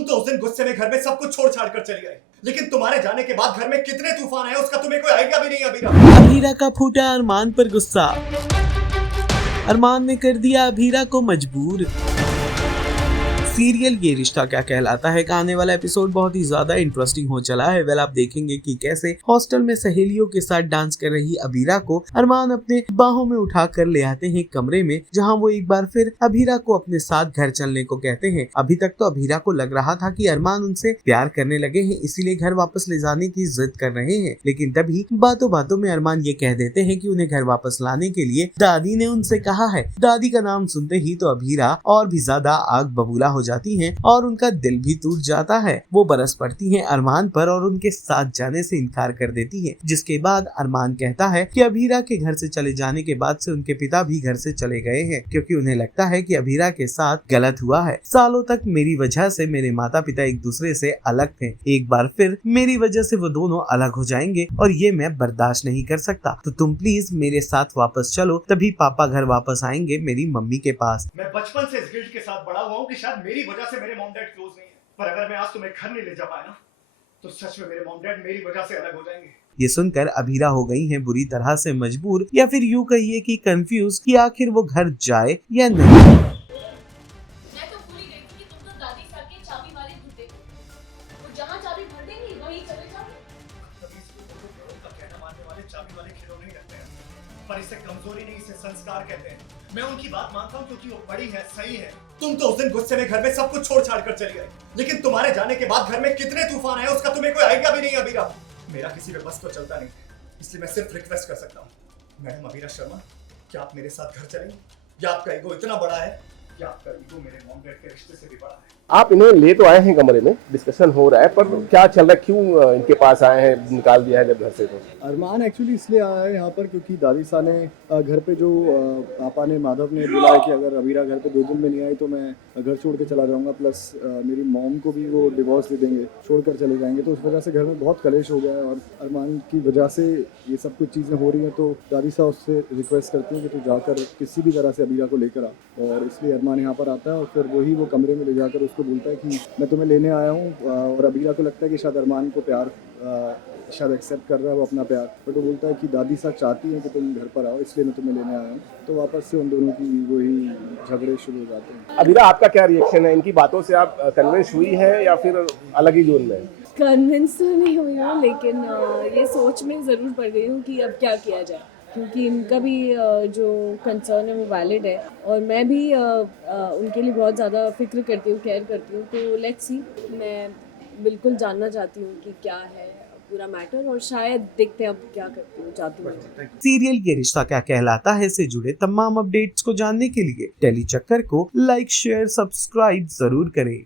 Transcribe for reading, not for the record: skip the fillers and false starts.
तुम तो उस दिन गुस्से में घर में सब कुछ छोड़ छाड़ कर चली गए, लेकिन तुम्हारे जाने के बाद घर में कितने तूफान आए उसका तुम्हें कोई आइडिया भी नहीं। अभीरा का फूटा अरमान पर गुस्सा। अरमान ने कर दिया अभीरा को मजबूर। सीरियल ये रिश्ता क्या कहलाता है का आने वाला एपिसोड बहुत ही ज्यादा इंटरेस्टिंग हो चला है। वेल आप देखेंगे कि कैसे हॉस्टल में सहेलियों के साथ डांस कर रही अभीरा को अरमान अपने बाहों में उठा कर ले आते हैं कमरे में, जहां वो एक बार फिर अभीरा को अपने साथ घर चलने को कहते हैं। अभी तक तो अभीरा को लग रहा था कि अरमान उनसे प्यार करने लगे हैं, इसीलिए घर वापस ले जाने की जिद कर रहे हैं, लेकिन तभी बातों बातों में अरमान ये कह देते हैं कि उन्हें घर वापस लाने के लिए दादी ने उनसे कहा है। दादी का नाम सुनते ही तो अभीरा और भी ज्यादा आग बबूला हो जाती हैं और उनका दिल भी टूट जाता है। वो बरस पड़ती हैं अरमान पर और उनके साथ जाने से इनकार कर देती हैं, जिसके बाद अरमान कहता है कि अभीरा के घर से चले जाने के बाद से उनके पिता भी घर से चले गए हैं, क्योंकि उन्हें लगता है कि अभीरा के साथ गलत हुआ है। सालों तक मेरी वजह से मेरे माता पिता एक दूसरे से अलग थे, एक बार फिर मेरी वजह से वो दोनों अलग हो जाएंगे और ये मैं बर्दाश्त नहीं कर सकता, तो तुम प्लीज मेरे साथ वापस चलो, तभी पापा घर वापस आएंगे मेरी मम्मी के पास। मैं बचपन से इस गिल्ट के साथ बड़ा हुआ हूँ कि शायद मेरी वजह से मेरे मॉम डैड क्लोज नहीं है, पर अगर मैं आज तुम्हें घर नहीं ले जा पाया ना, तो सच में मेरे मॉम डैड मेरी वजह से अलग हो जाएंगे। ये सुनकर अभीरा हो गई हैं बुरी तरह से मजबूर, या फिर यूँ कहिए कि कंफ्यूज कि आखिर वो घर जाए या नहीं। मैं तो भूल ही गई थी कि तुम तो दादी साहब के चाबी वाले भूते हो। वो जहाँ चाबी भर देंगी वहीं चले जाओगे। उनका कहना मानने वाले चाबी वाले खिलौने ही रखते हैं, पर इसे कमजोरी नहीं, इसे संस्कार कहते हैं। मैं उनकी बात मानता हूँ क्योंकि वो बड़ी है, सही है। तुम तो उस दिन गुस्से में घर में सब कुछ छोड़ छाड़ कर चली गए, लेकिन तुम्हारे जाने के बाद घर में कितने तूफान आए उसका तुम्हें कोई आइडिया भी नहीं। अभीरा, मेरा किसी पे बस तो चलता नहीं, इसलिए मैं सिर्फ रिक्वेस्ट कर सकता हूँ। मैडम अभीरा शर्मा, क्या आप मेरे साथ घर चलेंगे? या आपका ईगो इतना बड़ा है कि आपका ईगो मेरे मॉम डैड के रिश्ते से भी बड़ा है? आप इन्हें ले तो आए हैं कमरे में, डिस्कशन हो रहा है, पर क्या चल रहा है, क्यों इनके पास आए हैं, निकाल दिया है जब घर से? तो अरमान एक्चुअली इसलिए आया है यहाँ पर क्योंकि दादी साहब ने घर पे जो पापा ने माधव ने बोला है कि अगर अभीरा घर पे 2 दिन में नहीं आई तो मैं घर छोड़ के चला जाऊँगा, प्लस मेरी मॉम को भी वो डिवोर्स दे देंगे, छोड़ कर चले जाएंगे। तो उस वजह से घर में बहुत कलेश हो गया है और अरमान की वजह से ये सब कुछ चीज़ें हो रही हैं। तो दादी साहब उससे रिक्वेस्ट करती हैं कि तू जाकर किसी भी तरह से अभीरा को लेकर आ, और इसलिए अरमान यहाँ पर आता है और फिर वही वो कमरे में ले जाकर उसको बोलता है कि मैं तुम्हें लेने आया हूँ। और अभीरा को लगता है कि शायद अरमान को प्यार शायद एक्सेप्ट कर रहा है वो अपना प्यार, बट वो बोलता है कि दादी साहब चाहती हैं कि तुम घर पर आओ, इसलिए मैं तुम्हें लेने आया हूँ। तो वापस से उन दोनों की वही झगड़े शुरू हो जाते हैं। अभीरा, आपका क्या रिएक्शन है? इनकी बातों से आप कन्विंस हुई है या फिर अलग ही जोन में? कन्विंस तो नहीं हुई हूँ, लेकिन ये सोच में ज़रूर पड़ गई हूँ कि अब क्या किया जाए, क्योंकि इनका भी जो कंसर्न है वो वैलिड है और मैं भी उनके लिए बहुत ज़्यादा फिक्र करती हूँ, केयर करती हूँ। तो लेट्स सी, मैं बिल्कुल जानना चाहती हूँ कि क्या है पूरा मैटर और शायद देखते हैं अब क्या करती हूँ, जाती हूँ। सीरियल ये रिश्ता क्या कहलाता है से जुड़े तमाम अपडेट्स को जानने के लिए टेली चक्कर को लाइक शेयर सब्सक्राइब जरूर करें।